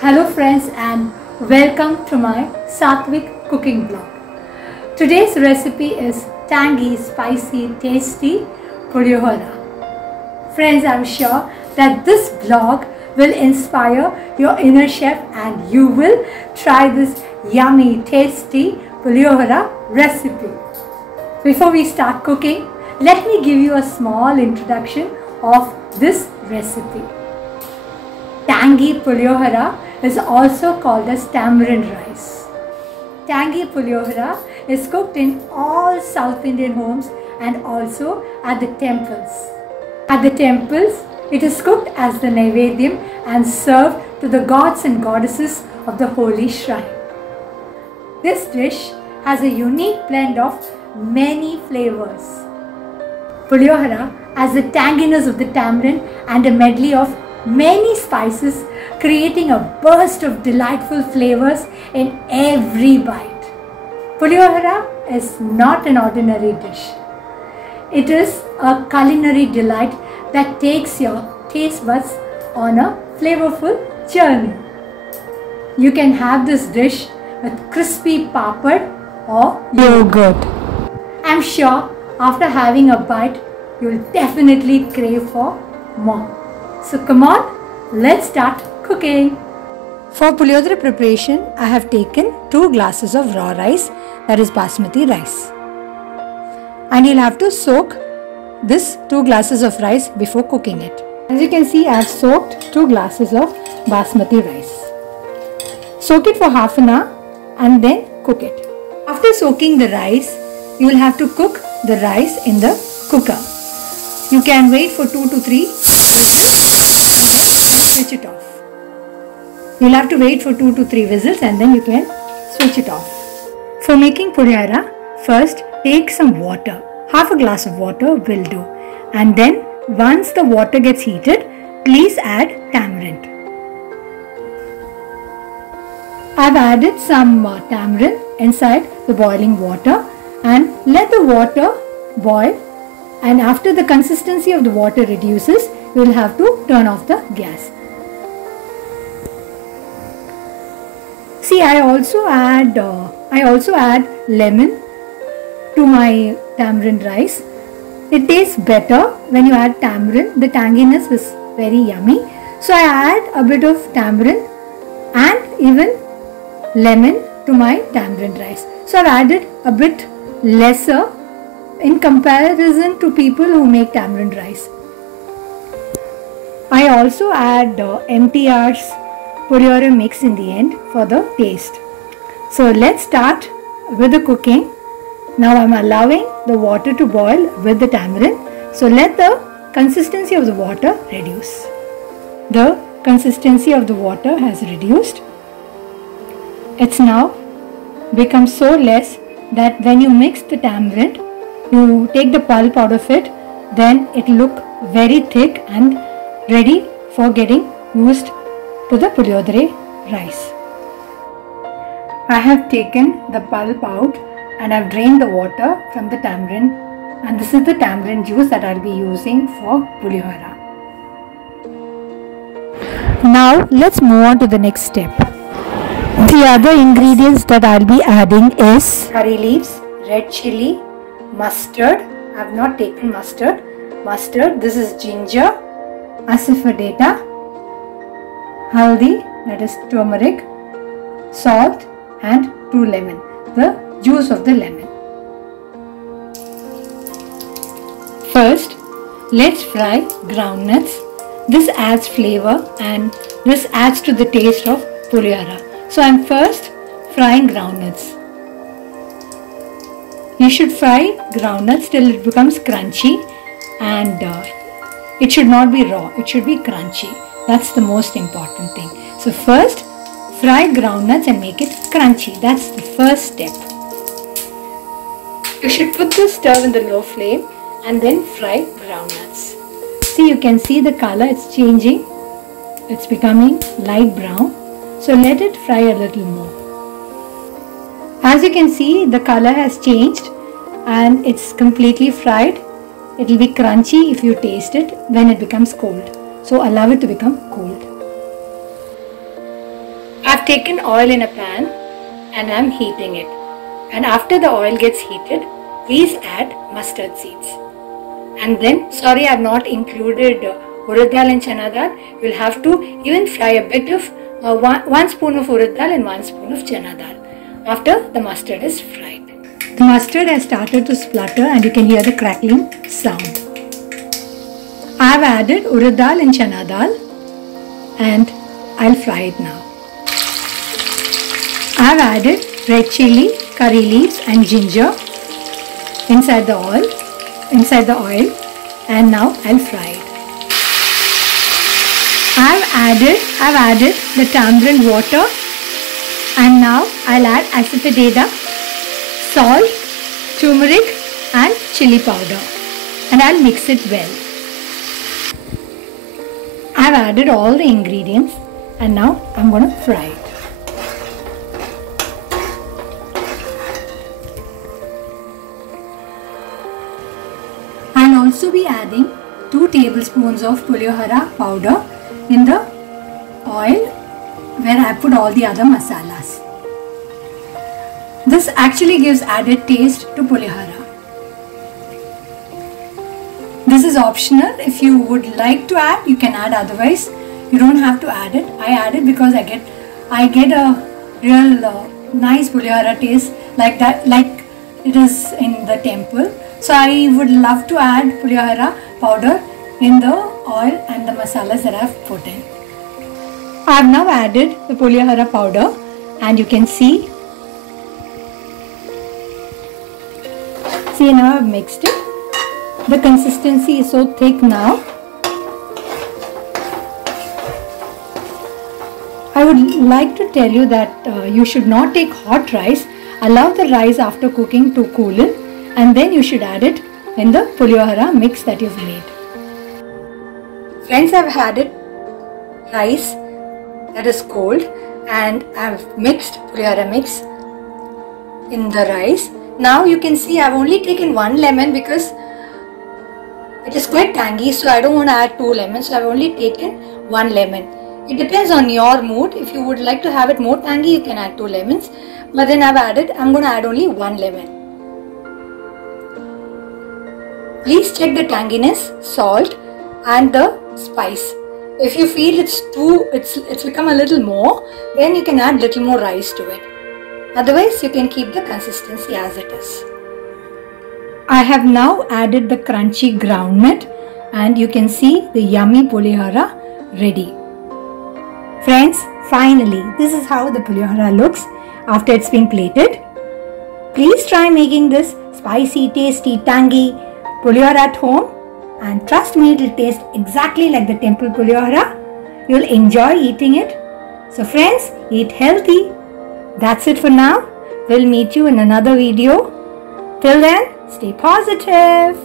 Hello friends and welcome to my Satvik cooking vlog. Today's recipe is tangy, spicy, tasty Pulihora. Friends, I'm sure that this vlog will inspire your inner chef and you will try this yummy, tasty Pulihora recipe. Before we start cooking, let me give you a small introduction of this recipe. Tangy Pulihora is also called as tamarind rice. Tangy Pulihora is cooked in all South Indian homes and also at the temples. At the temples, it is cooked as the Naivedyam and served to the gods and goddesses of the holy shrine. This dish has a unique blend of many flavors. Pulihora has the tanginess of the tamarind and a medley of many spices, creating a burst of delightful flavors in every bite. Pulihora is not an ordinary dish. It is a culinary delight that takes your taste buds on a flavorful journey. You can have this dish with crispy papad or yogurt. I'm sure after having a bite, you will definitely crave for more. So come on, let's start cooking. For Puliyogare preparation, I have taken 2 glasses of raw rice, that is basmati rice. And you'll have to soak this 2 glasses of rice before cooking it. As you can see, I have soaked 2 glasses of basmati rice. Soak it for half an hour and then cook it. After soaking the rice, you will have to cook the rice in the cooker. You can wait for 2 to 3 whistles and then switch it off. You'll have to wait for 2 to 3 whistles and then you can switch it off. For making Pulihora, first take some water. Half a glass of water will do. And then once the water gets heated, please add tamarind. I've added some tamarind inside the boiling water and let the water boil, and after the consistency of the water reduces, you will have to turn off the gas. See, I also add lemon to my tamarind rice. It tastes better when you add tamarind. The tanginess is very yummy. So I add a bit of tamarind and even lemon to my tamarind rice. So I've added a bit lesser in comparison to people who make tamarind rice. I also add MTR's Pulihora mix in the end for the taste. So let's start with the cooking. Now I'm allowing the water to boil with the tamarind. So let the consistency of the water reduce. The consistency of the water has reduced. It's now become so less that when you mix the tamarind, you take the pulp out of it, then it will look very thick and ready for getting used to the Puliyogare rice. I have taken the pulp out and I've drained the water from the tamarind, and this is the tamarind juice that I'll be using for Pulihora. Now let's move on to the next step. The other ingredients that I'll be adding is curry leaves, red chili, mustard. I have not taken mustard. This is ginger, asafoetida, haldi, that is turmeric, salt and 2 lemon, the juice of the lemon. First, let's fry groundnuts. This adds flavor and this adds to the taste of Pulihora. So I'm first frying groundnuts. You should fry groundnuts till it becomes crunchy, and it should not be raw, it should be crunchy. That's the most important thing. So first fry groundnuts and make it crunchy. That's the first step. You should put the stove in the low flame and then fry groundnuts. See, you can see the color, it's changing. It's becoming light brown. So let it fry a little more. As you can see, the color has changed and it's completely fried. It will be crunchy if you taste it when it becomes cold. So allow it to become cold. I've taken oil in a pan and I'm heating it. And after the oil gets heated, please add mustard seeds. And then, sorry, I've not included urad dal and chana dal. You'll have to even fry a bit of one spoon of urad dal and 1 spoon of chana dal after the mustard is fried. The mustard has started to splutter and you can hear the crackling sound. I've added urad dal and chana dal and I'll fry it now. I've added red chili, curry leaves and ginger inside the oil, and now I'll fry it. I've added the tamarind water, and now I'll add asafoetida, salt, turmeric and chili powder, and I'll mix it well. I've added all the ingredients and now I'm going to fry it. I'll also be adding 2 tablespoons of Pulihora powder in the oil where I put all the other masalas. This actually gives added taste to Pulihora. This is optional. If you would like to add, you can add, otherwise you don't have to add it. I add it because I get a real nice Pulihora taste like that, like it is in the temple. So I would love to add Pulihora powder in the oil and the masalas that I have put in. I have now added the Pulihora powder and you can see now I have mixed it. The consistency is so thick now. I would like to tell you that you should not take hot rice. Allow the rice after cooking to cool in, and then you should add it in the Pulihora mix that you've made. Friends, I've added rice that is cold and I've mixed Pulihora mix in the rice. Now you can see I've only taken 1 lemon because it is quite tangy, so I don't want to add 2 lemons, so I've only taken 1 lemon. It depends on your mood. If you would like to have it more tangy, you can add 2 lemons. But then I'm going to add only 1 lemon. Please check the tanginess, salt and the spice. If you feel it's become a little more, then you can add little more rice to it. Otherwise, you can keep the consistency as it is. I have now added the crunchy groundnut and you can see the yummy Pulihora ready. Friends, finally, this is how the Pulihora looks after it's been plated. Please try making this spicy, tasty, tangy Pulihora at home and trust me, it will taste exactly like the temple Pulihora. You'll enjoy eating it. So friends, eat healthy. That's it for now. We'll meet you in another video. Till then, stay positive.